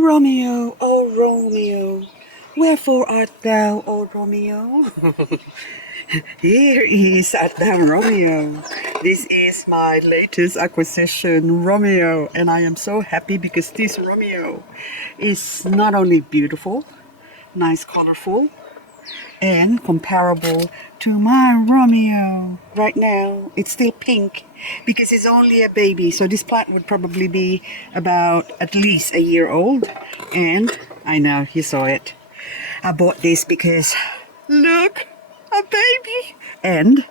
Romeo, oh Romeo, wherefore art thou, oh Romeo? Here is art thou, Romeo. This is my latest acquisition, Romeo, and I am so happy because this Romeo is not only beautiful, nice, colorful, and comparable to my Romeo. Right now, it's still pink because it's only a baby. So this plant would probably be about at least a year old. And I know you saw it. I bought this because look, a baby. And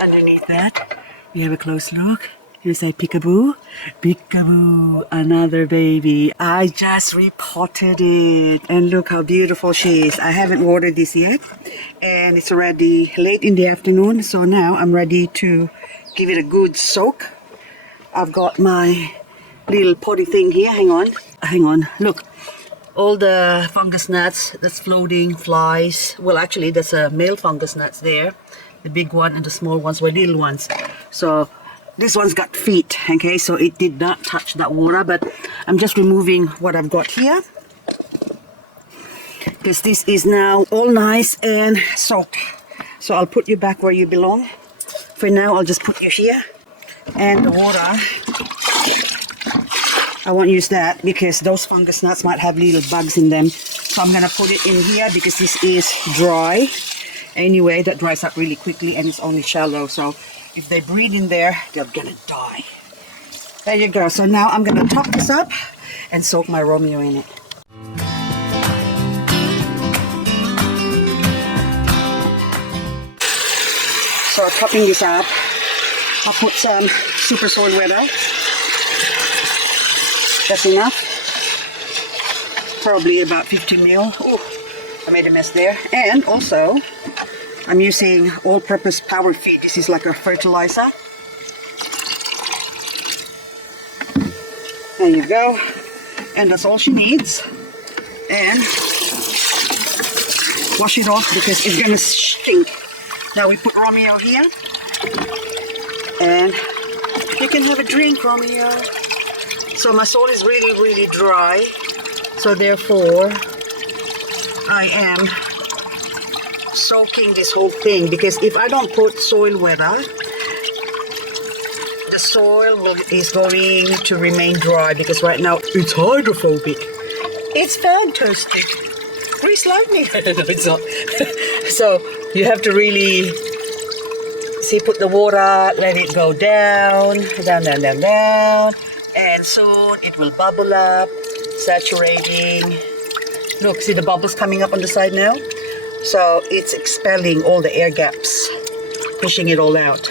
underneath that, we have a close look. You say peekaboo, peekaboo, another baby. I just repotted it and look how beautiful she is. I haven't watered this yet and it's already late in the afternoon, so now I'm ready to give it a good soak. I've got my little potty thing here. Hang on, look, all the fungus gnats that's floating, flies. Well, actually that's a male fungus gnats there. The big one and the small ones were little ones. So this one's got feet, okay, so it did not touch that water, but I'm just removing what I've got here because this is now all nice and soaked. So I'll put you back where you belong. For now, I'll just put you here. And the water, I won't use that because those fungus gnats might have little bugs in them. So I'm going to put it in here because this is dry. Anyway, that dries up really quickly and it's only shallow, so if they breathe in there, they're gonna die. There you go. So now I'm gonna top this up and soak my Romeo in it. So topping this up, I'll put some super soil weather. That's enough. Probably about 50 ml. Oh, I made a mess there. And also, I'm using all-purpose power feed. This is like a fertilizer. There you go. And that's all she needs. And wash it off because it's gonna stink. Now we put Romeo here. And you can have a drink, Romeo. So my soil is really, really dry. So therefore, I am soaking this whole thing because if I don't put soil weather, the soil is going to remain dry because right now it's hydrophobic. It's fantastic. Please like me. No, it's not. So you have to really see, put the water, let it go down, down, and soon it will bubble up, saturating. Look, see the bubbles coming up on the side now? So it's expelling all the air gaps, pushing it all out.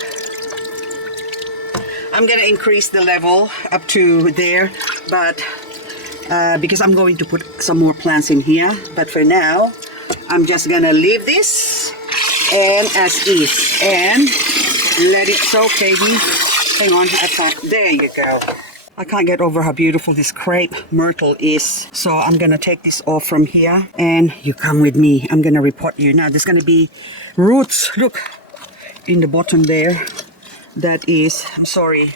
I'm gonna increase the level up to there, but because I'm going to put some more plants in here. But for now, I'm just gonna leave this and as is and let it soak, baby. Hang on, there you go. I can't get over how beautiful this crepe myrtle is. So I'm gonna take this off from here and you come with me. I'm gonna repot you. Now there's gonna be roots, look, in the bottom there. That is, I'm sorry,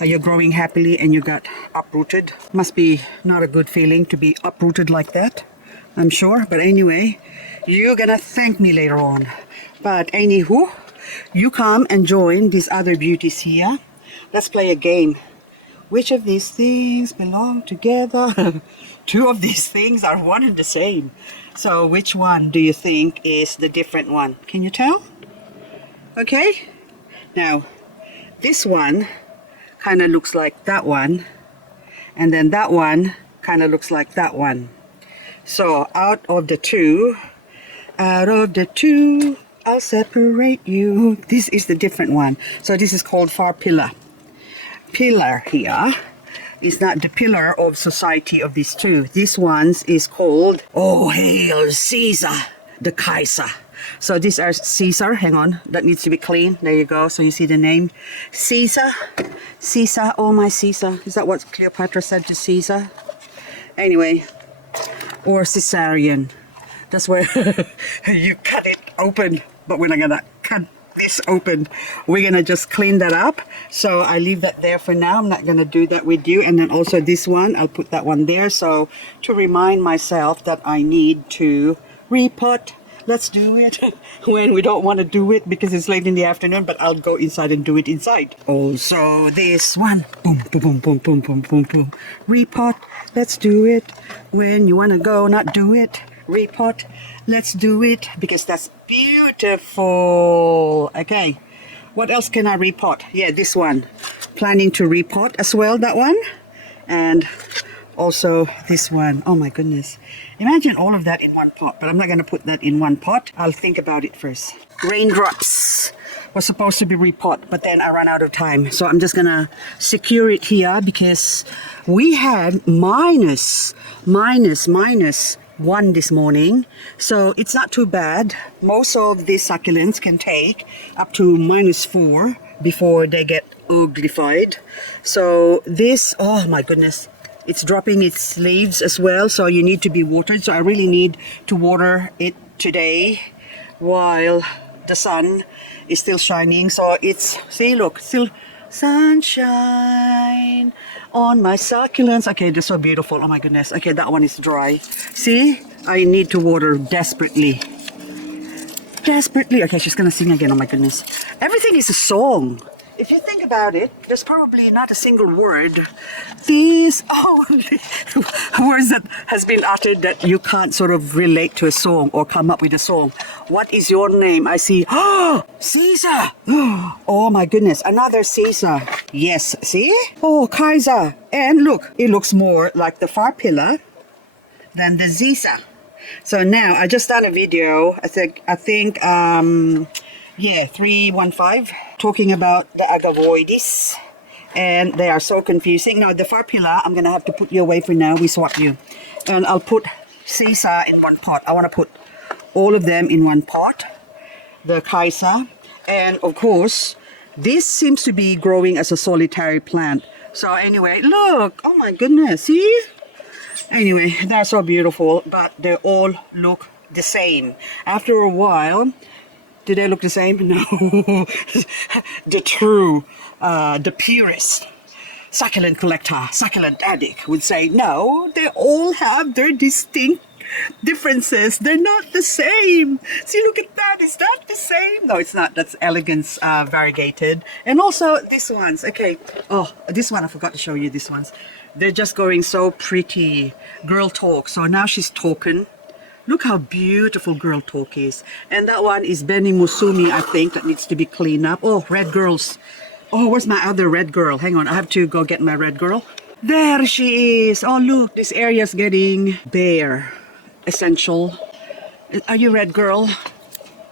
you're growing happily and you got uprooted. Must be not a good feeling to be uprooted like that, I'm sure. But anyway, you're gonna thank me later on. But anywho, you come and join these other beauties here. Let's play a game. Which of these things belong together? Two of these things are one and the same. So which one do you think is the different one? Can you tell? Okay. Now, this one kind of looks like that one. And then that one kind of looks like that one. So out of the two, I'll separate you. This is the different one. So this is called far pillar. Pillar here is not the pillar of society of these two. This one is called, oh hail Caesar, the Kaiser. So these are Caesar. Hang on, that needs to be clean. There you go. So you see the name Caesar. Caesar, oh my Caesar. Is that what Cleopatra said to Caesar? Anyway, or cesarean. That's where you cut it open, but we're not gonna cut this open. We're gonna just clean that up. So I leave that there for now. I'm not gonna do that with you. And then also this one, I'll put that one there. So to remind myself that I need to repot. Let's do it when we don't want to do it because it's late in the afternoon, but I'll go inside and do it inside. Also this one, boom, boom, boom, boom, boom, boom, boom, boom. Repot, let's do it when you want to go, not do it. Repot, let's do it because that's beautiful. Okay, what else can I repot? Yeah, this one. Planning to repot as well, that one. And also this one. Oh my goodness. Imagine all of that in one pot, but I'm not going to put that in one pot. I'll think about it first. Raindrops was supposed to be repot, but then I ran out of time. So I'm just going to secure it here because we had minus 1 this morning. So it's not too bad. Most of these succulents can take up to -4 before they get uglified. So this, oh my goodness. It's dropping its leaves as well, so you need to be watered. So I really need to water it today while the sun is still shining. So it's, see, look, still sunshine on my succulents. Okay, they're so beautiful. Oh my goodness. Okay, that one is dry. See, I need to water desperately. Okay, she's gonna sing again. Oh my goodness. Everything is a song. If you think about it, there's probably not a single word. These words that has been uttered that you can't sort of relate to a song or come up with a song. What is your name? I see. Oh, Caesar. Oh my goodness, another Caesar. Yes, see? Oh, Kaiser. And look, it looks more like the far pillar than the Caesar. So now I just done a video. I think. Yeah, 315, talking about the agavoides, and they are so confusing. Now, the farpilla, I'm going to have to put you away for now. We swap you. And I'll put Caesar in one pot. I want to put all of them in one pot. The Kaiser. And, of course, this seems to be growing as a solitary plant. So, anyway, look. Oh, my goodness. See? Anyway, they're so beautiful, but they all look the same. After a while... Do they look the same? No. The true, the purest succulent collector, succulent addict would say, no, they all have their distinct differences. They're not the same. See, look at that. Is that the same? No, it's not. That's elegance variegated. And also these ones. Okay. Oh, this one, I forgot to show you these ones. They're just going so pretty. Girl talk. So now she's talking. Look how beautiful girl talk is. And that one is Benny Musumi, I think, that needs to be cleaned up. Oh, red girls. Oh, where's my other red girl? Hang on, I have to go get my red girl. There she is. Oh, look, this area's getting bare. Essential. Are you red girl?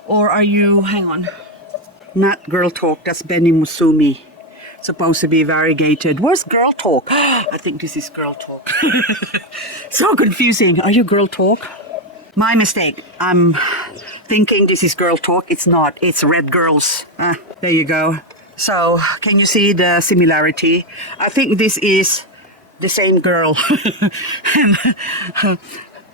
Or are you, hang on. Not girl talk, that's Benny Musumi. Supposed to be variegated. Where's girl talk? I think this is girl talk. So confusing. Are you girl talk? My mistake. I'm thinking this is girl talk. It's not. It's red girls. There you go. So, can you see the similarity? I think this is the same girl.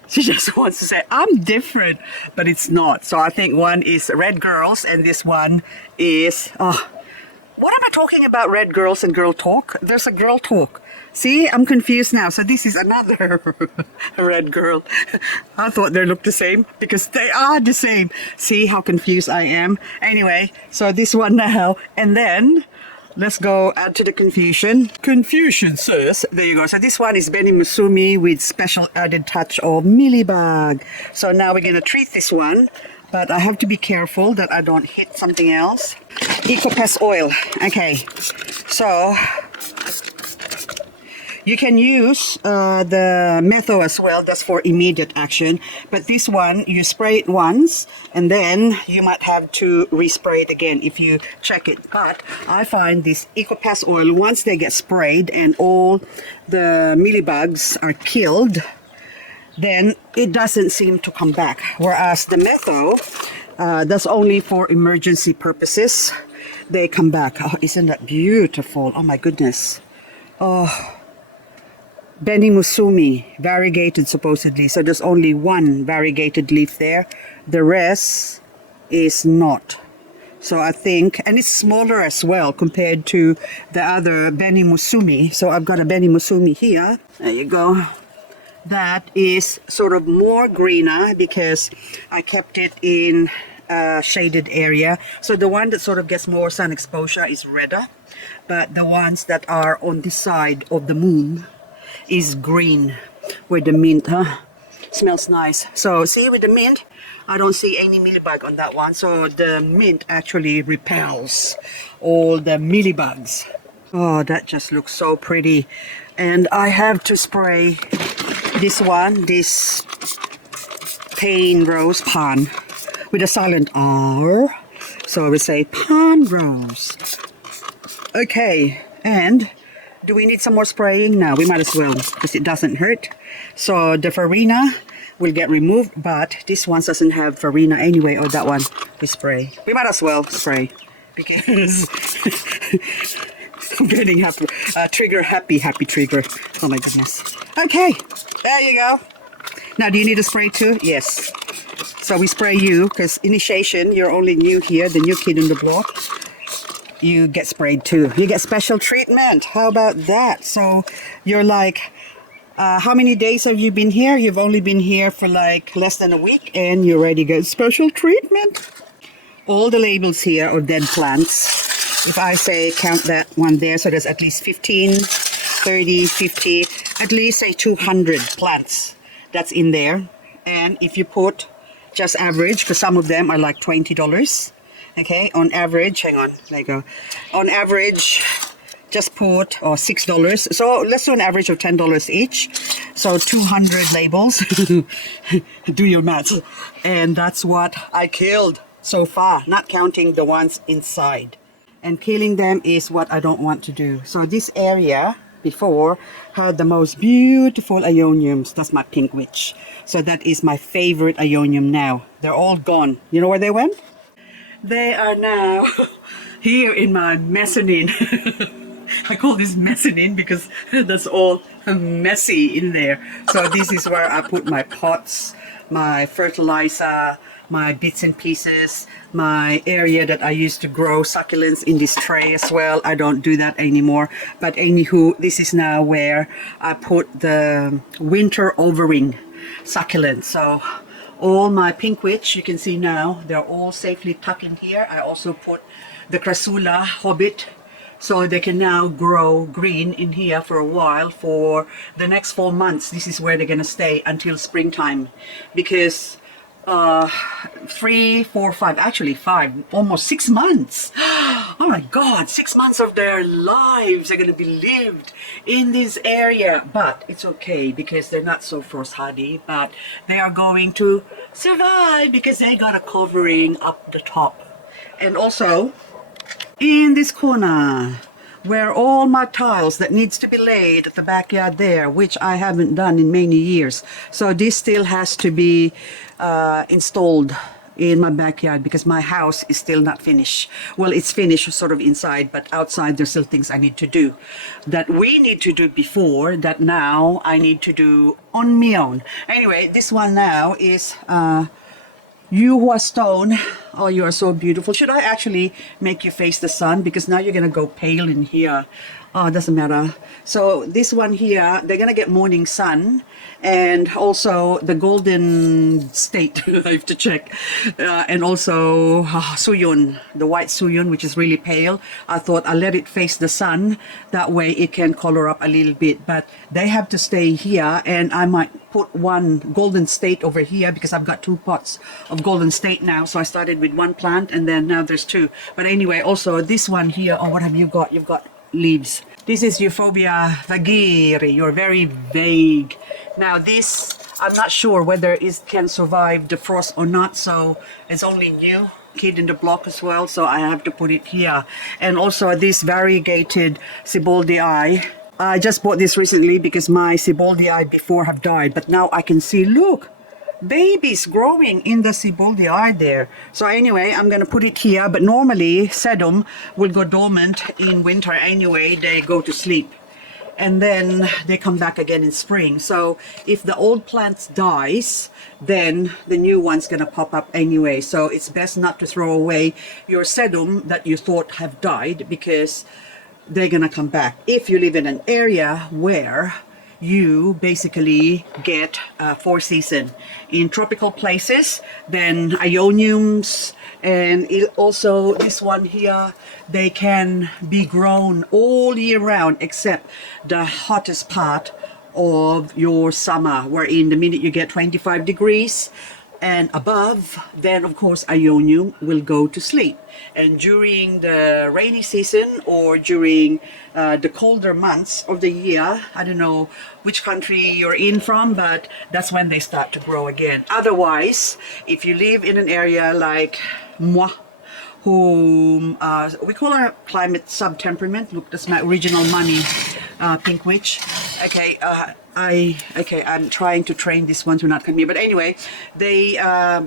She just wants to say, I'm different, but it's not. So I think one is red girls and this one is... what am I talking about, red girls and girl talk? There's a girl talk. See, I'm confused now. So this is another red girl. I thought they looked the same because they are the same. See how confused I am? Anyway, so this one now. And then let's go add to the confusion. Confusion, sis. There you go. So this one is Benny Musumi with special added touch of mealybug. So now we're going to treat this one. But I have to be careful that I don't hit something else. Pest oil. Okay. So... you can use the metho as well, that's for immediate action. But this one, you spray it once, and then you might have to respray it again if you check it. But I find this Pest oil, once they get sprayed and all the mealybugs are killed, then it doesn't seem to come back. Whereas the metho, that's only for emergency purposes. They come back. Oh, isn't that beautiful? Oh my goodness. Oh. Benny Musumi, variegated supposedly. So there's only one variegated leaf there. The rest is not. So I think, and it's smaller as well compared to the other Beni Musumi. So I've got a Beni Musumi here. There you go. That is sort of more greener because I kept it in a shaded area. So the one that sort of gets more sun exposure is redder, but the ones that are on this side of the moon is green with the mint, huh? Smells nice. So see, with the mint, I don't see any mealybug on that one. So the mint actually repels all the mealybugs. Oh, that just looks so pretty. And I have to spray this one, this Pain Rose Pan with a silent R. So we say Pan Rose. Okay, and do we need some more spraying? No, we might as well because it doesn't hurt. So the farina will get removed, but this one doesn't have farina anyway. Or that one we spray. We might as well spray because I'm getting happy. Trigger happy trigger. Oh my goodness. Okay, there you go. Now, do you need a spray too? Yes. So we spray you because initiation, you're only new here, the new kid on the block. You get sprayed too. You get special treatment. How about that? So you're like, how many days have you been here? You've only been here for like less than a week and you already get special treatment. All the labels here are dead plants. If I say count that one there, so there's at least 15, 30, 50, at least say 200 plants that's in there. And if you put just average, because some of them are like $20. Okay, on average, hang on, there you go. On average, just put $6. So let's do an average of $10 each. So 200 labels. Do your maths. And that's what I killed so far, not counting the ones inside. And killing them is what I don't want to do. So this area before had the most beautiful Ioniums. That's my pink witch. So that is my favorite Ionium now. They're all gone. You know where they went? They are now here in my mezzanine. I call this mezzanine because that's all messy in there. So this is where I put my pots, my fertilizer, my bits and pieces, my area that I used to grow succulents in this tray as well. I don't do that anymore. But anywho, this is now where I put the winter overing succulents. So all my pink witch, you can see now, they're all safely tucked in here. I also put the Crassula Hobbit, so they can now grow green in here for a while for the next 4 months. This is where they're gonna stay until springtime, because 3, 4, 5, actually 5, almost 6 months. Oh my God, 6 months of their lives are going to be lived in this area. But it's okay because they're not so frost hardy, but they are going to survive because they got a covering up the top. And also in this corner where all my tiles that needs to be laid at the backyard there, which I haven't done in many years. So this still has to be installed in my backyard because my house is still not finished. Well, it's finished sort of inside, but outside there's still things I need to do that we need to do before, that now I need to do on my own. Anyway, this one now is Yuhua stone. Oh, you are so beautiful. Should I actually make you face the sun? Because now you're gonna go pale in here. Oh, it doesn't matter. So this one here, they're gonna get morning sun, and also the golden state. I have to check. And also suyun, the white suyun, which is really pale. I thought I'll let it face the sun. That way it can color up a little bit. But they have to stay here, and I might put one golden state over here because I've got 2 pots of golden state now. So I started with 1 plant, and then now there's 2. But anyway, also this one here. Oh, what have you got? You've got leaves. This is Echeveria vagiri. You're very vague. Now this, I'm not sure whether it can survive the frost or not, so it's only new kid in the block as well, so I have to put it here. And also this variegated Sieboldii. I just bought this recently because my Sieboldii before have died, but now I can see, look, babies growing in the Sieboldii there. So anyway, I'm gonna put it here, but normally sedum will go dormant in winter anyway. They go to sleep and then they come back again in spring. So if the old plants dies, then the new one's gonna pop up anyway. So it's best not to throw away your sedum that you thought have died, because they're gonna come back. If you live in an area where you basically get 4 season. In tropical places, then Ioniums, and also this one here, they can be grown all year round except the hottest part of your summer, wherein the minute you get 25 degrees and above, then of course Ionium will go to sleep. And during the rainy season or during the colder months of the year, I don't know which country you're in from, but that's when they start to grow again. Otherwise, if you live in an area like moi, whom we call our climate sub-temperament. Look, that's my original money, pink witch. Okay, I'm trying to train this one to not come here. But anyway, they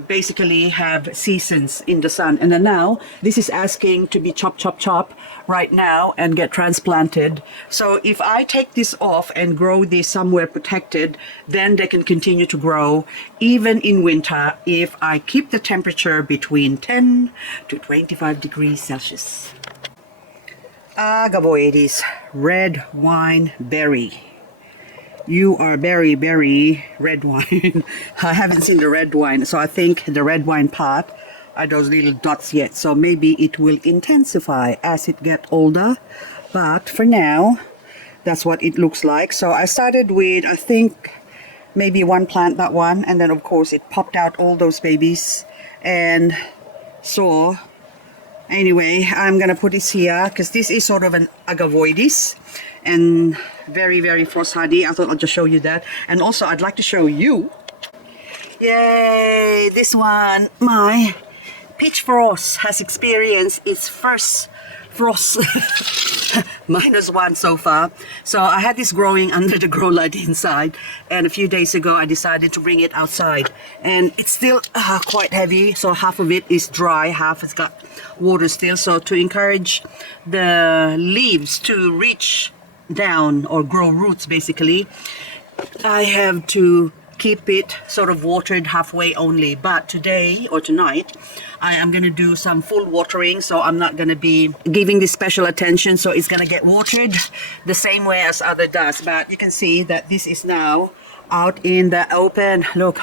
basically have seasons in the sun. And then now, this is asking to be chop right now and get transplanted. So if I take this off and grow this somewhere protected, then they can continue to grow even in winter if I keep the temperature between 10 to 25 degrees Celsius. Agavoides, red wine berry. You are very, very red wine. I haven't seen the red wine, so I think the red wine part are those little dots yet. So maybe it will intensify as it gets older. But for now, that's what it looks like. So I started with, I think, maybe one plant, that one. And then, of course, it popped out all those babies. And so, anyway, I'm going to put this here because this is sort of an agavoides. And very, very frost hardy. I thought I'll just show you that. And also, I'd like to show you. Yay! This one, my peach frost has experienced its first frost. -1 so far. So I had this growing under the grow light inside, and a few days ago I decided to bring it outside, and it's still quite heavy. So half of it is dry, half has got water still. So to encourage the leaves to reach down or grow roots, basically, I have to keep it sort of watered halfway only. But today or tonight I am going to do some full watering, so I'm not going to be giving this special attention. So it's going to get watered the same way as other does. But you can see that this is now out in the open. Look,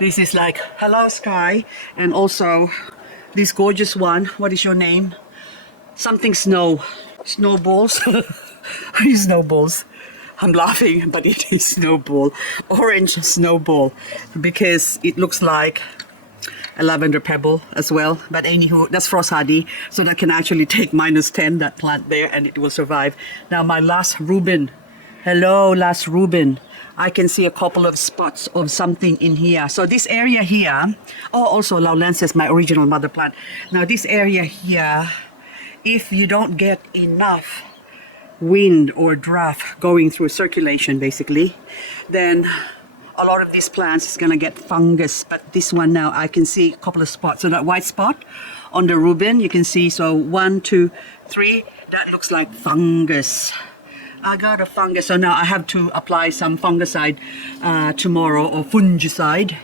this is like hello sky. And also this gorgeous one, what is your name? Something snowballs. Snowballs. I'm laughing, but it is snowball, orange snowball, because it looks like a lavender pebble as well. But anywho, that's frost hardy, so that can actually take -10, that plant there, and it will survive. Now my last Reuben, hello last Reuben, I can see a couple of spots of something in here. So this area here, oh, also Laulensis, my original mother plant. Now this area here, if you don't get enough wind or draft going through circulation, basically, then a lot of these plants is going to get fungus. But this one now, I can see a couple of spots. So that white spot on the Reuben, you can see, so 1, 2, 3, that looks like fungus. I got a fungus, so now I have to apply some fungicide tomorrow, or fungicide.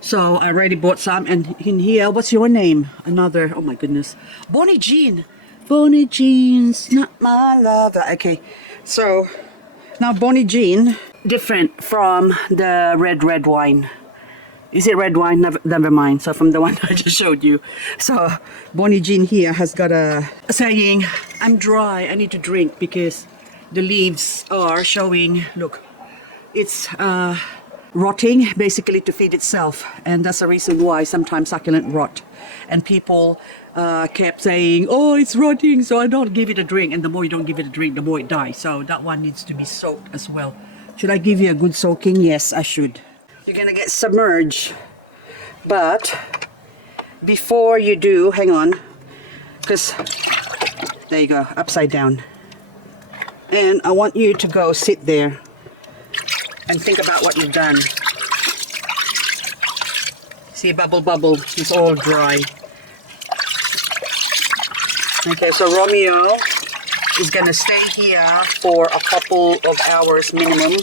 So I already bought some. And in here, what's your name? Another, oh my goodness, Bonnie Jean. Bonnie Jean's not my lover. Okay, so now Bonnie Jean, different from the red wine. Is it red wine? Never mind. So from the one I just showed you. So Bonnie Jean here has got a saying, I'm dry, I need to drink, because the leaves are showing, look, it's rotting basically to feed itself. And that's the reason why sometimes succulent rot. And people kept saying, oh, it's rotting, so I don't give it a drink. And the more you don't give it a drink, the more it dies. So that one needs to be soaked as well. Should I give you a good soaking? Yes, I should. You're gonna get submerged. But before you do, hang on, because there you go, upside down. And I want you to go sit there and think about what you've done. See, bubble, it's all dry. Okay, so Romeo is gonna stay here for a couple of hours minimum.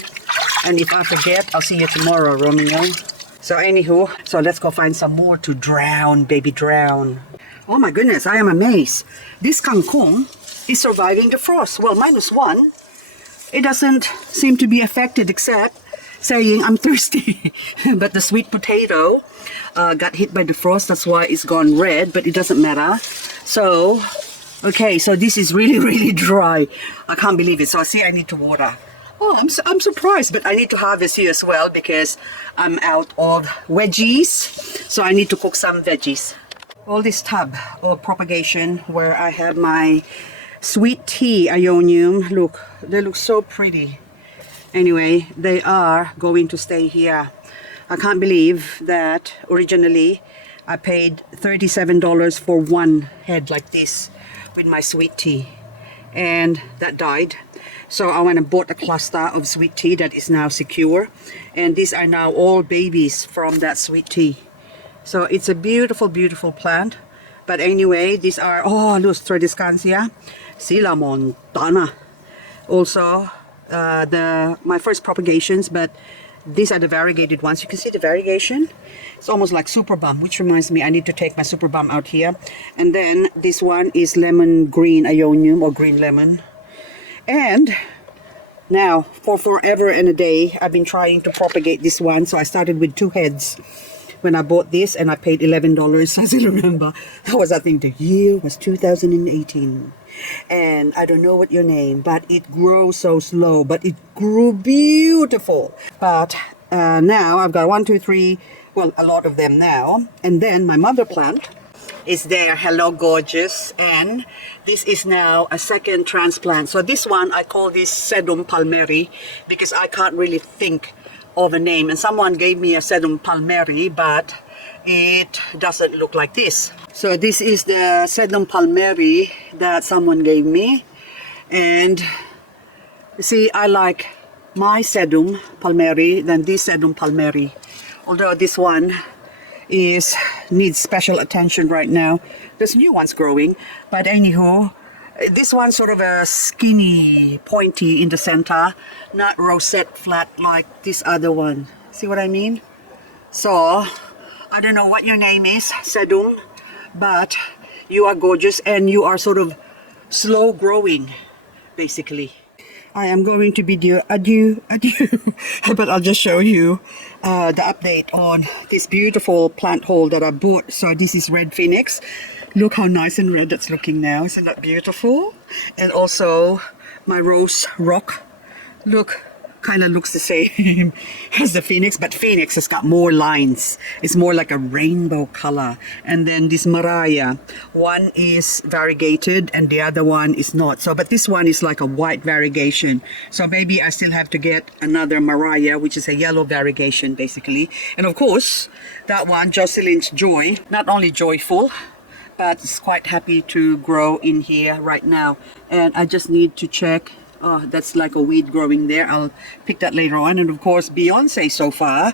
And if I forget, I'll see you tomorrow, Romeo. So anywho, so let's go find some more to drown, baby, drown. Oh my goodness, I am amazed. This kangkong is surviving the frost. Well, -1. It doesn't seem to be affected except saying I'm thirsty. But the sweet potato got hit by the frost. That's why it's gone red, but it doesn't matter. So, okay, so this is really, really dry. I can't believe it. So I see I need to water. Oh, I'm surprised, but I need to harvest here as well because I'm out of veggies. So I need to cook some veggies. All this tub of propagation where I have my sweet tea Ionium. Look, they look so pretty. Anyway, they are going to stay here. I can't believe that originally I paid $37 for one head like this with my sweet tea. And that died. So I went and bought a cluster of sweet tea that is now secure. And these are now all babies from that sweet tea. So it's a beautiful, beautiful plant. But anyway, these are, oh, Luz Tradescantia, Sila Montana. Also, my first propagations, but these are the variegated ones. You can see the variegation. It's almost like super bum, which reminds me I need to take my super bum out here. And then this one is lemon green Ionium or green lemon. And now for forever and a day I've been trying to propagate this one. So I started with 2 heads when I bought this and I paid $11. I still remember. That was, I think the year was 2018. And I don't know what your name, but it grows so slow, but it grew beautiful. But now I've got 1, 2, 3, well, a lot of them now. And then my mother plant is there. Hello, gorgeous. And this is now a second transplant. So this one, I call this Sedum palmeri because I can't really think of a name. And someone gave me a Sedum palmeri, but it doesn't look like this. So this is the Sedum palmeri that someone gave me. And you see, I like my Sedum palmeri than this Sedum palmeri. Although this one needs special attention right now. There's new ones growing, but anywho, this one's sort of a skinny, pointy in the center, not rosette flat like this other one. See what I mean? So I don't know what your name is, Sedum, but you are gorgeous and you are sort of slow growing, basically. I am going to bid you adieu, but I'll just show you the update on this beautiful plant hole that I bought. So this is red phoenix. Look how nice and red that's looking now. Isn't that beautiful? And also my rose rock. Look, kind of looks the same as the phoenix, but phoenix has got more lines. It's more like a rainbow color. And then this Mariah, one is variegated and the other one is not. So, but this one is like a white variegation. So maybe I still have to get another Mariah, which is a yellow variegation basically. And of course, that one, Jocelyn's Joy, not only joyful, but it's quite happy to grow in here right now. And I just need to check. Oh, that's like a weed growing there. I'll pick that later on. And of course, Beyonce so far,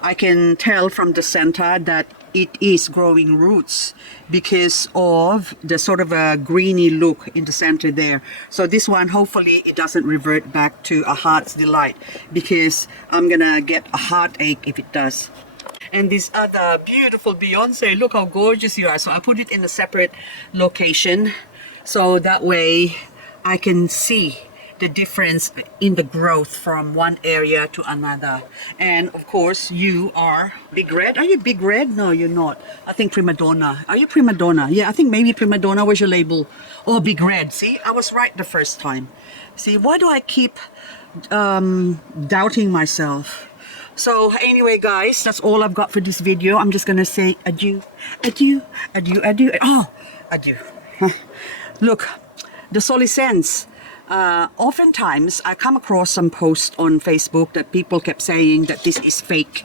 I can tell from the center that it is growing roots because of the sort of a greeny look in the center there. So this one, hopefully it doesn't revert back to a heart's delight because I'm gonna get a heartache if it does. And this other beautiful Beyonce, look how gorgeous you are. So I put it in a separate location so that way I can see the difference in the growth from one area to another. And of course, you are Big Red. Are you Big Red? No, you're not. I think Prima Donna. Are you Prima Donna? Yeah, I think maybe Prima Donna. Where's your label? Oh, Big Red. See, I was right the first time. See, why do I keep doubting myself? So anyway, guys, that's all I've got for this video. I'm just gonna say adieu, adieu, adieu, adieu. Oh, adieu. Look, the Solicens. Oftentimes I come across some posts on Facebook that people kept saying that this is fake.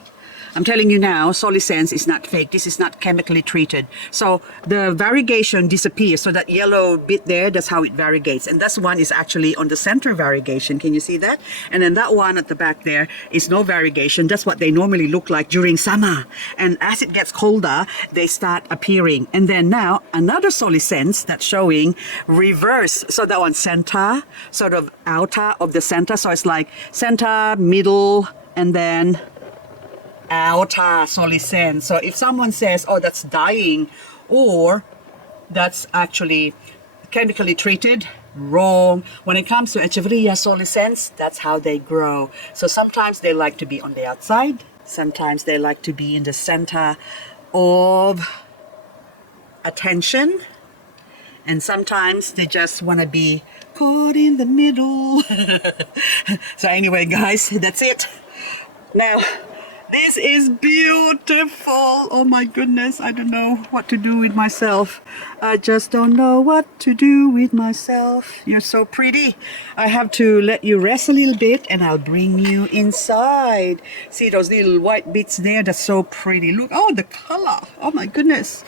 I'm telling you now, Succulents is not fake. This is not chemically treated. So the variegation disappears. So that yellow bit there, that's how it variegates. And that one is actually on the center variegation. Can you see that? And then that one at the back there is no variegation. That's what they normally look like during summer. And as it gets colder, they start appearing. And then now another Succulents that's showing reverse. So that one center, sort of outer of the center. So it's like center, middle, and then outer Succulents. So if someone says, oh, that's dying or that's actually chemically treated, wrong. When it comes to Echeveria Succulents, that's how they grow. So sometimes they like to be on the outside, sometimes they like to be in the center of attention, and sometimes they just want to be caught in the middle. So anyway, guys, that's it. Now, this is beautiful. Oh my goodness, I don't know what to do with myself. I just don't know what to do with myself. You're so pretty. I have to let you rest a little bit and I'll bring you inside. See those little white bits there? That's so pretty. Look, oh, the color. Oh my goodness.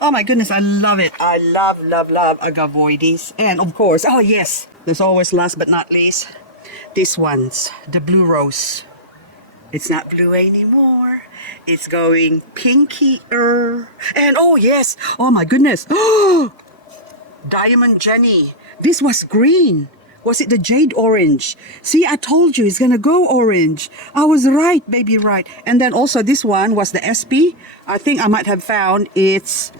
Oh my goodness, I love it. I love, love, love agavoides. And of course, oh yes, there's always last but not least, this one's the blue rose. It's not blue anymore. It's going pinkier. And oh yes, oh my goodness. Oh, Diamond Jenny. This was green. Was it the jade orange? See, I told you it's gonna go orange. I was right, baby, right. And then also this one was the SP. I think I might have found its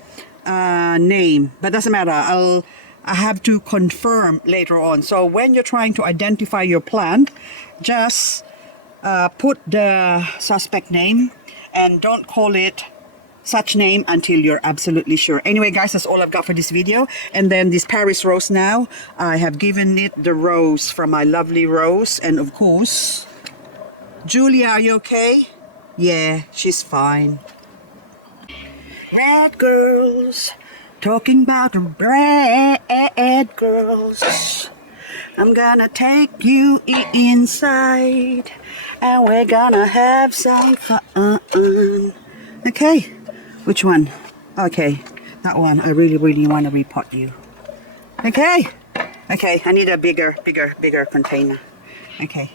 name, but doesn't matter. I have to confirm later on. So when you're trying to identify your plant, just put the suspect name and don't call it such name until you're absolutely sure. Anyway, guys, that's all I've got for this video. And then this Paris rose now, I have given it the rose from my lovely rose. And of course, Julia, are you okay? Yeah, she's fine. Red girls, talking about red girls. I'm gonna take you inside and we're gonna have some fun. Okay, which one? Okay, that one. I really, really want to repot you. Okay, okay, I need a bigger container. Okay.